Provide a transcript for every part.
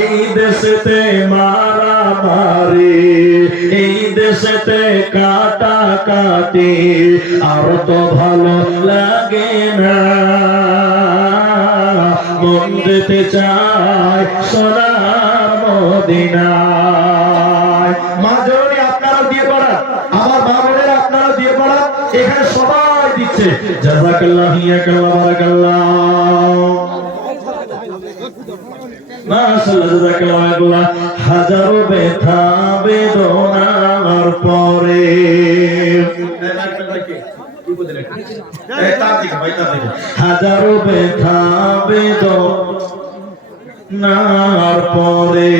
এই দেশেতে মারামারি, এই দেশেতে কাটাকাটি আর তো ভালো লাগে না। মন দিতে চায় সোনার মদিনায়। মা জননী আপনারা দিয়ে পড়ান, আমার মা বোনেরা আপনারা দিয়ে পড়ান, এখানে সবাই দিচ্ছে। জাযাকাল্লাহু ইয়াকাল্লাহু বারাকাল্লাহ, মাশাআল্লাহ, জাযাকাল্লাহু। হাজারো ব্যথা বেদনার পরে, হাজারো ব্যথা বেদনার পরে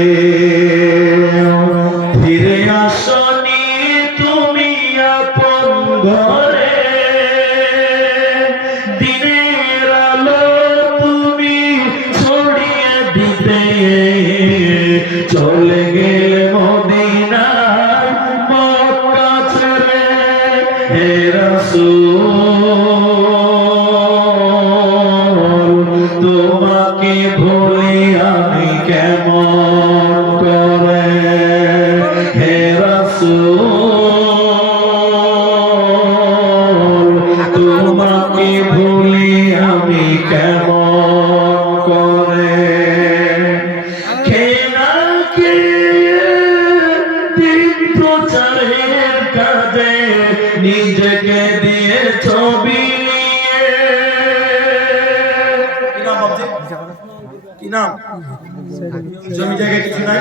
ফিরে আসনি তুমি আপন ঘরে। দিনের আলো তুমি ছড়িয়ে দিতে চলে গেলে মদিনার মক্কা ছেড়ে। হে রাসূল, তোমাকে ভুলি আমি কেমন করে। হে রাসূল, তোমাকে ভুলি আমি কেমন করে। খেনা কে দিন প্রচারের কাজে নিজেকে দিয়ে ছবি নিয়ে। কি নাম? জমি জায়গায় কিছু নাই,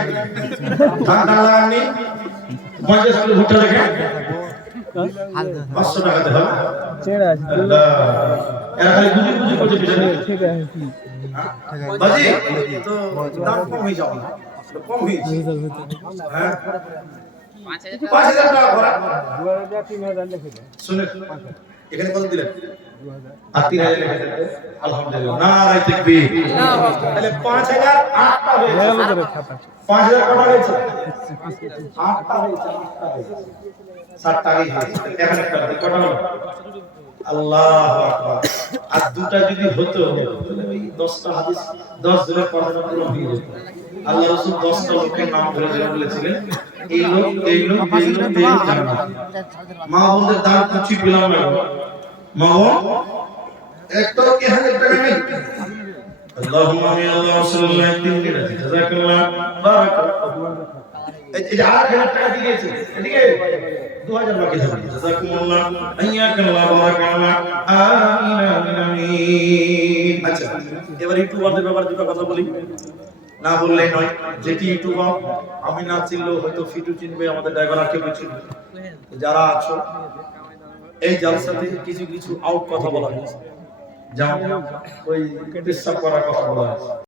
ধান লাগাননি, 50 কিলো ভুট্টা দেখে 500 টাকাতে হবে। এরা খালি গুজি গুজি করছে পিছনে। বাজি তো দাম কম হয়ে যাবে, কম হয়েছে। হ্যাঁ 5000 টাকা ভরা 3000 লিখে দেন। শুনে এখানে কত দিলেন? 3000 লিখে দেন। আলহামদুলিল্লাহ, নারায়ে তাকবীর। তাহলে 5000 8টা হয়েছে। 5000 কটা হয়েছে? 8টা হয়েছে, 8টা হয়েছে, 7টা হয়েছে। এখন একটা কটা হলো? আল্লাহু আকবার। আর দুটা যদি হতো তাহলে ওই 10টা হাদিস 10 জনের কথা পুরো হয়ে যেত। আল্লাহ রাসূল 10টা লোকের নাম ধরে বলেছিলেন, এই লোক এই লোক এই লোক এই লোক জান্নাত। মা বোনদের দান কিছু পেলাম না। মা বোন একটা কি 1000 টাকা নেই? আল্লাহুম্মা আল্লাহ রাসূলুল্লাহ তিন দিন আছে। জাযাকাল্লাহ বারাকাল্লাহ। এই যে 8000 টাকা দিয়েছে, এদিকে 2000 বাকি থাকবে। জাযাকুমুল্লাহ আইয়াকাল্লাহ বারাকাল্লাহ। আমিন আমিন আমিন। আচ্ছা, এবার ইউটিউবারদের ব্যাপারে দুটো কথা বলি, না বললেই নয়। যেটি ইউটিউবার আমি না চিনলেও হয়তো ফিটু চিনবে, আমাদের ড্রাইভার আর কেউ চিনবে। যারা আছো এই জালসাতে কিছু কিছু আউট কথা বলা হয়েছে, যেমন ওই পেশাব করার কথা বলা হয়েছে।